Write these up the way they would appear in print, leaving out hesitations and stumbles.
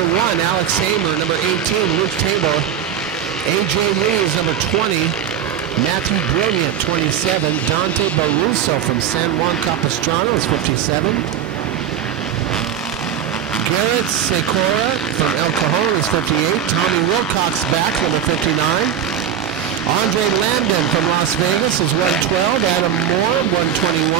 number 1, Alex Hamer. Number 18, Luke Tabor. AJ Lee is number 20. Matthew Brilliant, 27. Dante Baruso from San Juan Capistrano is 57. Garrett Secora from El Cajon is 58. Tommy Wilcox back, number 59. Andre Landon from Las Vegas is 112. Adam Moore, 121.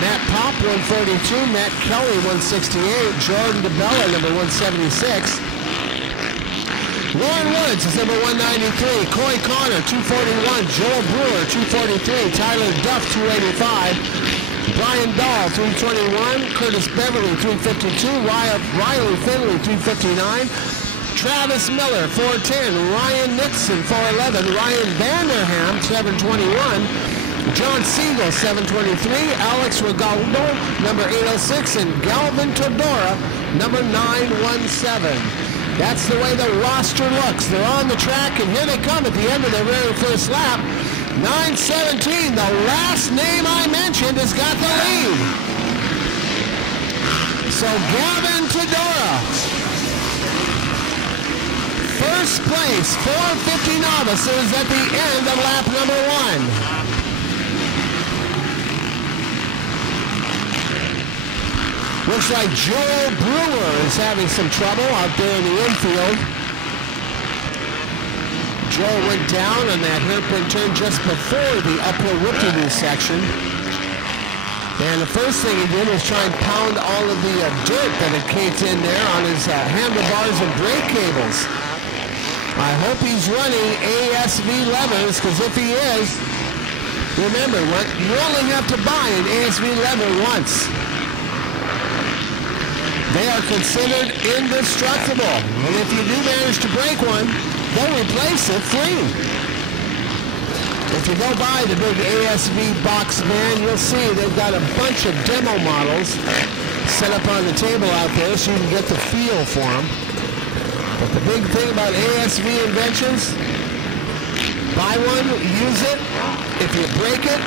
Matt Pop, 142. Matt Kelly, 168. Jordan DeBella, number 176. Warren Woods is number 193. Corey Connor, 241. Joel Brewer, 243. Tyler Duff, 285. Brian Dahl, 321. Curtis Beverly, 352. Riley Finley, 359. Travis Miller, 410. Ryan Nixon, 411. Ryan Vanderham, 721. John Siegel, 723. Alex Regaldo, number 806. And Galvin Todora, number 917. That's the way the roster looks. They're on the track, and here they come at the end of their very first lap. 9:17, the last name I mentioned, has got the lead. So Gavin Todora, first place, 450 novices at the end of lap number 1. Looks like Joel Brewer is having some trouble out there in the infield. Joel went down on that hairpin turn just before the uphill whoop-de-doo section. And the first thing he did was try and pound all of the dirt that had caked in there on his handlebars and brake cables. I hope he's running ASV levers, because if he is, remember, you only have to buy an ASV lever once. They are considered indestructible. And if you do manage to break one, they'll replace it free. If you go by the big ASV box van, you'll see they've got a bunch of demo models set up on the table out there so you can get the feel for them. But the big thing about ASV inventions, buy one, use it. If you break it,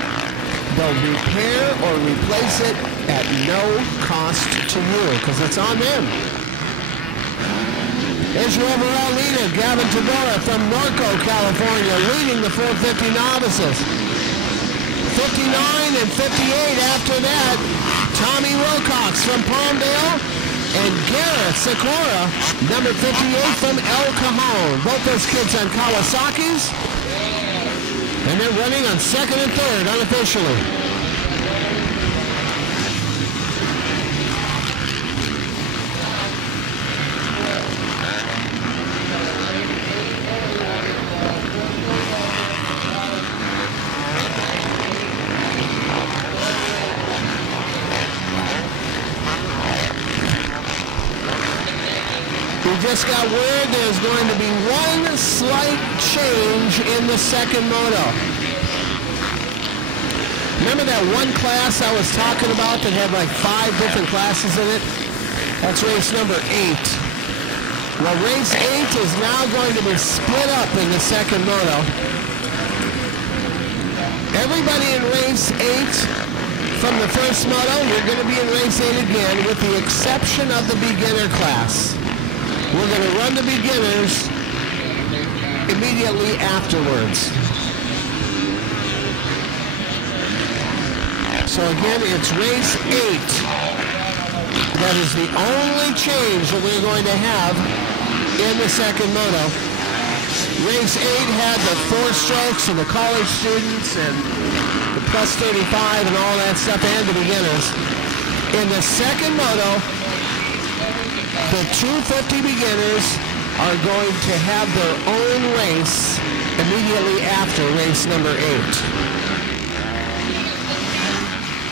they'll repair or replace it at no cost to you, because it's on them. There's your overall leader, Gavin Todora from Norco, California, leading the 450 novices. 59 and 58 after that, Tommy Wilcox from Palmdale, and Garrett Secora, number 58 from El Cajon. Both those kids on Kawasaki's, and they're running on second and third unofficially. Just got word there's going to be one slight change in the second moto. Remember that one class I was talking about that had like 5 different classes in it? That's race number 8. Well, race 8 is now going to be split up in the second moto. Everybody in race 8 from the first moto, you're going to be in race 8 again, with the exception of the beginner class. We're going to run the beginners immediately afterwards. So again, it's race 8. That is the only change that we're going to have in the second moto. Race 8 had the 4 strokes and the college students and the plus 35 and all that stuff, and the beginners. In the second moto, the 250 beginners are going to have their own race immediately after race number 8.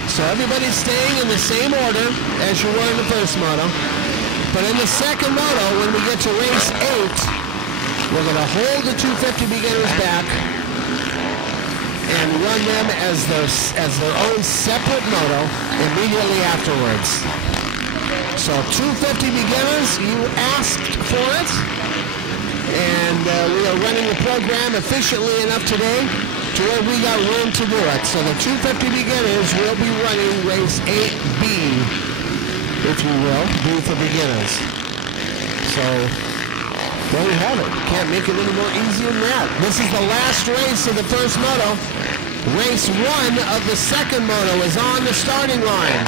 So everybody's staying in the same order as you were in the first moto. But in the second moto, when we get to race 8, we're going to hold the 250 beginners back and run them as their own separate moto immediately afterwards. So 250 beginners, you asked for it, and we are running the program efficiently enough today to where we got room to do it. So the 250 beginners will be running race 8B, if you will, B for beginners. So there you have it. Can't make it any more easy than that. This is the last race of the first moto. Race 1 of the second moto is on the starting line.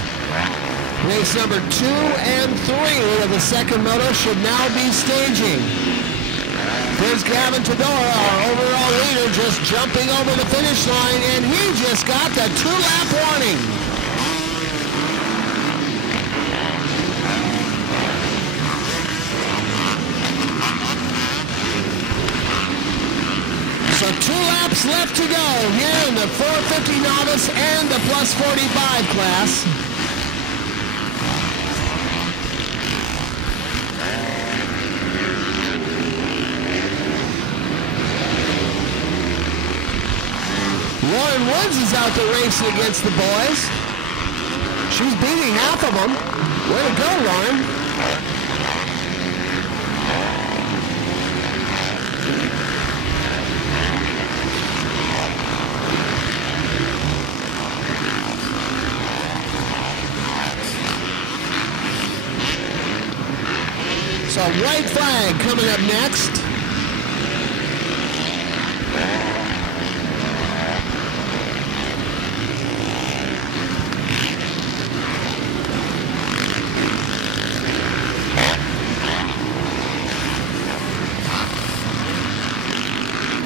Race number 2 and 3 of the second moto should now be staging. Here's Gavin Todora, our overall leader, just jumping over the finish line, and he just got the 2-lap warning. So 2 laps left to go here in the 450 novice and the plus 45 class. Lauren Woods is out there racing against the boys. She's beating half of them. Way to go, Lauren. So white flag coming up next.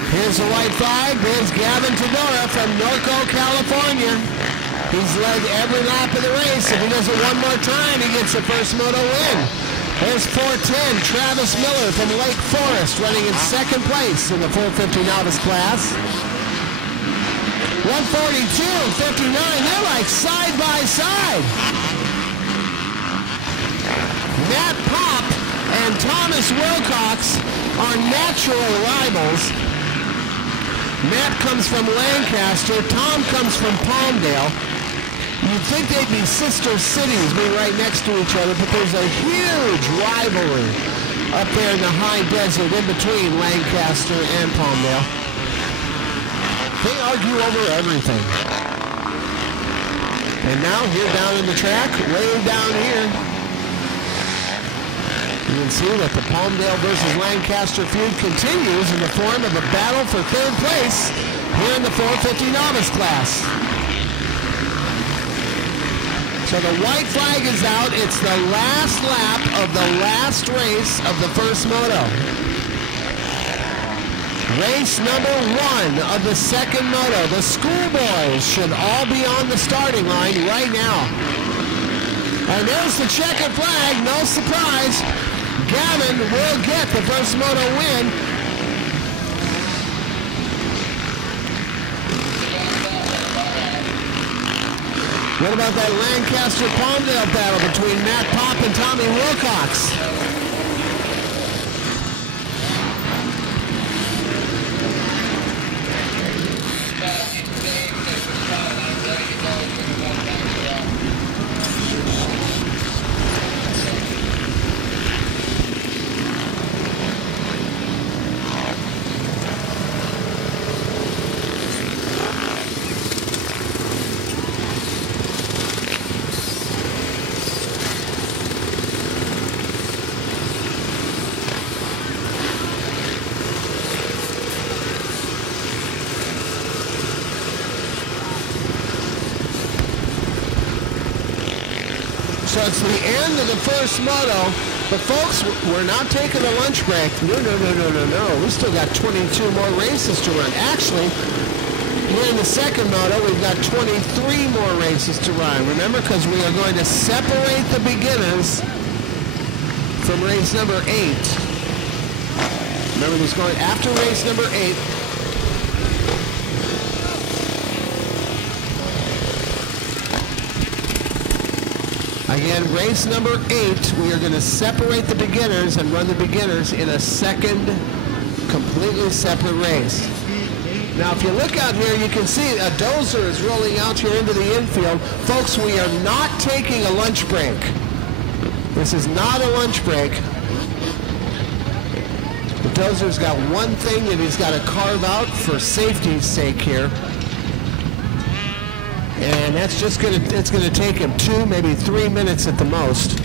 Here's the white flag. There's Gavin Todora from Norco, California. He's led every lap of the race. If he does it one more time, he gets the first moto win. There's 410, Travis Miller from Lake Forest, running in second place in the 450 novice class. 142, 59, they're like side by side. Matt Pop and Thomas Wilcox are natural rivals. Matt comes from Lancaster, Tom comes from Palmdale. You'd think they'd be sister cities being right next to each other, but there's a huge rivalry up there in the high desert in between Lancaster and Palmdale. They argue over everything. And now here down in the track, way down here, you can see that the Palmdale versus Lancaster feud continues in the form of a battle for third place here in the 450 novice class. So the white flag is out. It's the last lap of the last race of the first moto. Race number 1 of the second moto. The schoolboys should all be on the starting line right now. And there's the checkered flag. No surprise. Gavin will get the first moto win. What about that Lancaster-Palmdale battle between Matt Pop and Tommy Wilcox? So it's the end of the first moto. But folks, we're not taking a lunch break. No. We still got 22 more races to run. Actually, here in the second moto, we've got 23 more races to run. Remember, because we are going to separate the beginners from race number 8. Remember, this going after race number 8. Again, race number 8, we are going to separate the beginners and run the beginners in a second, completely separate race. Now, if you look out here, you can see a dozer is rolling out here into the infield. Folks, we are not taking a lunch break. This is not a lunch break. The dozer's got one thing that he's got to carve out for safety's sake here. And that's just it's going to take him 2, maybe 3 minutes at the most.